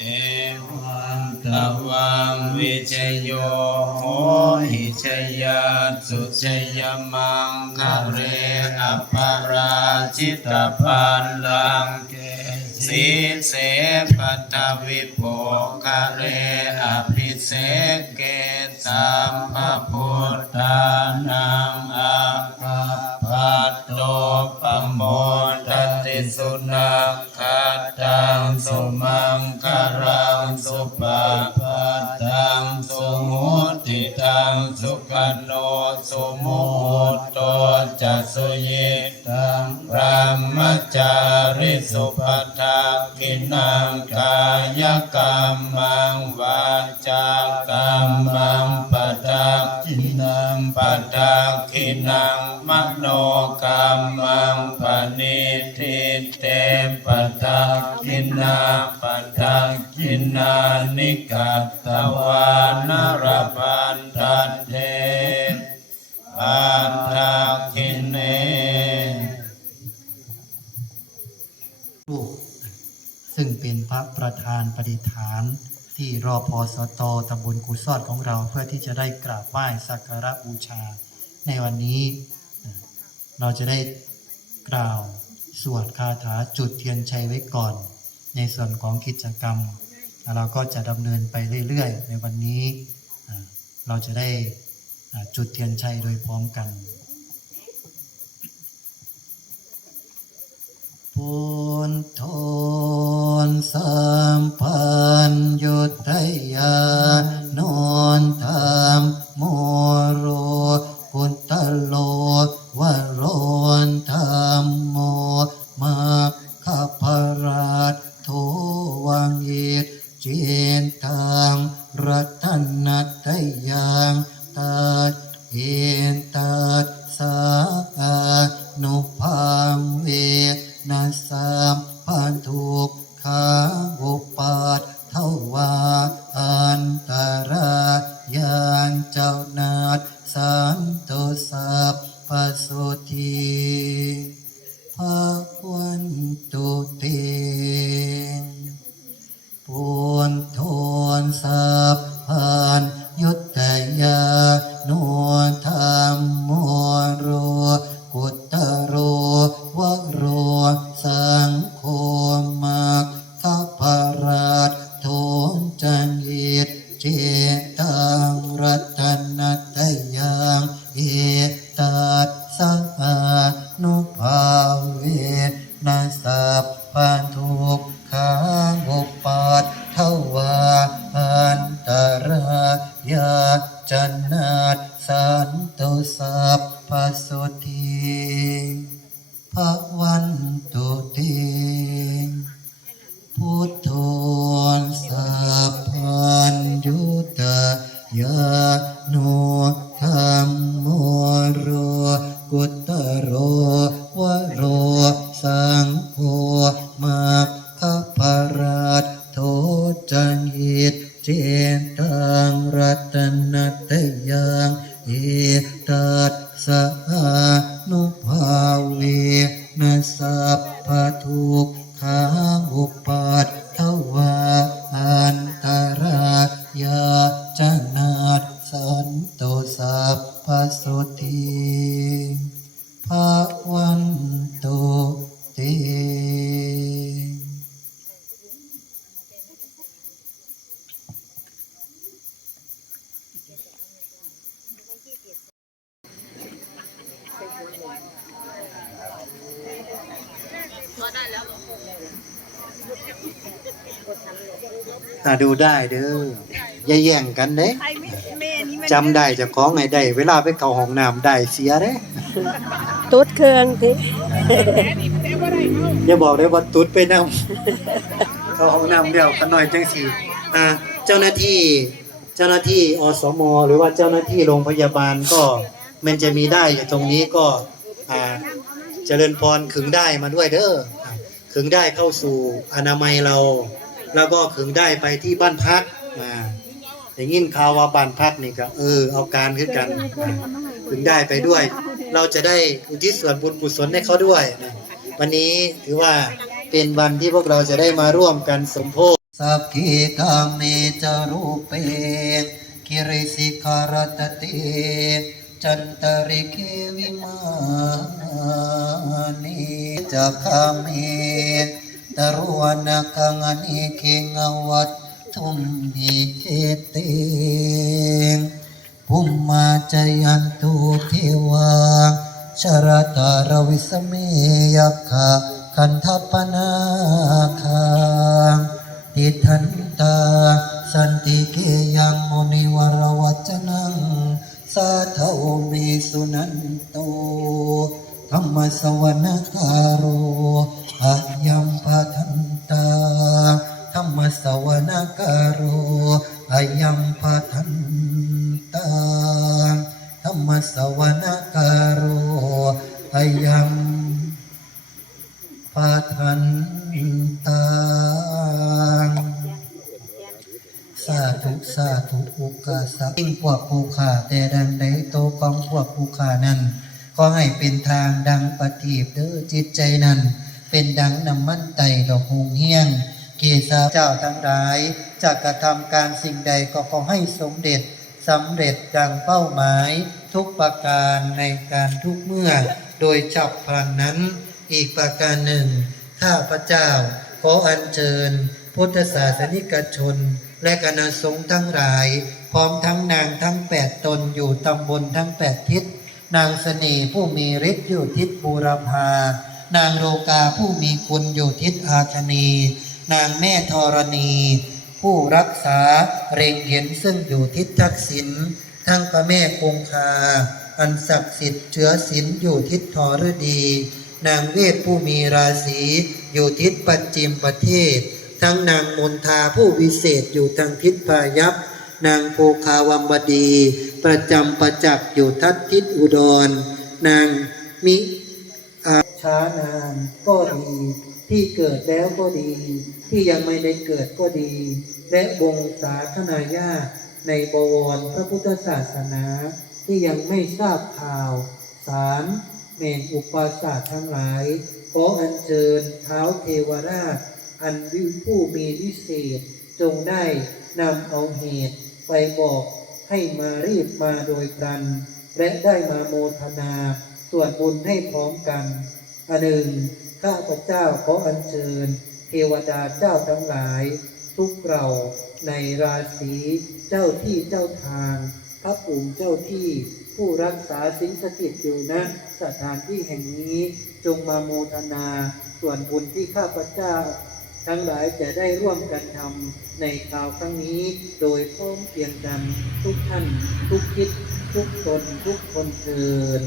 เอวันตวังวิชโยโหหิชยาสุชยมังคะเรอปปราชิตพันลังเกสีเสปัตวิโภคะเรอภิเสเกตัมปะพุทธานังอา รังสุปาปาตังสุมุติตังสุขโนสุมุตโตจัสุยิตังพระมจาริสุปทากินังกายกรรมังวาจากรรมังปทากินังปทากินังมโนกรรมังปณิทิเตปทากินาปทา กินานิกัตตวานรพันทันเทปันทาคินเนรูปซึ่งเป็นพระประธานปฏิฐานที่รอพอสตตำบลกุซอดของเราเพื่อที่จะได้กราบไหว้สักการะบูชา ในวันนี้ เราจะได้กล่าวสวดคาถาจุดเทียนชัยไว้ก่อน ในส่วนของกิจกรรม เราก็จะดำเนินไปเรื่อยๆ ในวันนี้เราจะได้จุดเทียนชัยโดยพร้อมกันพุนทนสัมพันยุทธยา รัตนัตยังตัดเอนตัดสานุภาเวนัสามพันทุกขาอุปัตถวาอันตรา งรัตนัตยังเอตัสสะนุภาเวนัสสัพพันทุกขาอุปัตถวาอันตรายาจนาตสันตุสัพพสุทีภวันตุเตพุทโธสัพ พัญยุตยาโนธรรมโมโรกุตโรวโรสังโฆมัคคพราชโทจันยิตเจนตังรัตนัตยังเอตัสสะนุภาเวนัสสัพพทุกขาอุปัตถวาอัน ยาจนาตสันตุสัพพสุทีภาวันตุตอ่าดูได้เด้อ อย่าแย่งกันเด้จำได้เจะคล้าของไงได้ เวลาไปเข้าห้องน้ำได้เสียเด้ตุ๊ดเครื่องติอย่าบอกเลยว่าตุ๊ดไปนำเข้าห้องน้ำเดียวกันหน่อยจังสิอ่าเจ้าหน้าที่เจ้าหน้าที่อสม หรือว่าเจ้าหน้าที่โรงพยาบาลก็มันจะมีได้อยู่ตรงนี้ก็อ่าเจริญพรขึงได้มาด้วยเด้ออ่าขึงได้เข้าสู่อนามัยเรา แล้วก็ขึงได้ไปที่บ้านพักอ่า อย่างยินข่าวว่าบ้านพักนี่ก็เออเอาการขึ้นกันอ่าขึงได้ไปด้วย เราจะได้อุทิศส่วนบุญกุศลให้เขาด้วยนะวันนี้ถือว่าเป็นวันที่พวกเราจะได้มาร่วมกันสมโภชสัพพิกาเมจารูเปกิริสิการตเตจันตริเควิมานิจักามตรวนกังนิเคงวัต ทุมหิเจเตภุมมาจยันตุเทวาชรตารวิสเมยคคะคันทัปนาคาติทันตาสันติเกยังมุนิวรวัจนังสาธโอเมสุนันโตธรรมสวนาการโร ยัมปะทันตาสาธุสาธุอุกาสะยิ่งพวกภูขาแต่ดังใดโตของพวกภูขานั้น ก็ให้เป็นทางดังปฏิบเด้อจิตใจนั้น เป็นดังน้ำมันไตดอกหงเฮียง เกษาเจ้าทั้งหลายจะกระทำการสิ่งใดก็ขอให้สมเด็จสำเร็จดังเป้าหมายทุกประการในการทุกเมื่อ โดยฉับพลันนั้น อีกประการหนึ่ง ข้าพระเจ้า ขออัญเชิญ พุทธศาสนิกชน และคณะสงฆ์ทั้งหลาย พร้อมทั้งนางทั้งแปดตนอยู่ตำบลทั้งแปดทิศ นางเสน่ห์ผู้มีฤทธิ์อยู่ทิศบูรพา นางโลกาผู้มีคุณอยู่ทิศอาชนี นางแม่ธรณี ผู้รักษาเร็งเห็นซึ่งอยู่ทิศทักษิณทั้งพระแม่คงคา อันศักดิ์สิทธิ์เชื้อศิลอยู่ทิศทอรดี นางเวทผู้มีราศีอยู่ทิศปัจจิมประเทศ ทั้งนางมนทาผู้วิเศษอยู่ทางทิศพายัพนางโพคาวัมบดี ประจำประจักษ์อยู่ทัศทิศอุดร นางมิอาช้านานก็ดีที่เกิดแล้วก็ดี ที่ยังไม่ได้เกิดก็ดี และวงศาคณาญาในบวรพระพุทธศาสนา ที่ยังไม่ทราบข่าวสารแม่งอุปสาสทั้งหลายขออัญเชิญเท้าเทวราช อันวิผู้มีวิเศษ จงได้นำเอาเหตุ ไปบอกให้มารีบมาโดยกัน และได้มาโมทนาส่วนบุญให้พร้อมกันอันหนึ่งข้าพเจ้าขออัญเชิญ เทวดาเจ้าทั้งหลาย ทุกเราในราศีเจ้าที่เจ้าทาง พระปู่เจ้าที่ผู้รักษาสิงสถิตอยู่นะสถานที่แห่งนี้จงมาโมทนา ส่วนบุญที่ข้าพเจ้า ทั้งหลายจะได้ร่วมกันทำในคราวครั้งนี้ โดยพร้อมเพียงกันทุกท่าน ทุกคิด ทุกตนทุกคนเกิน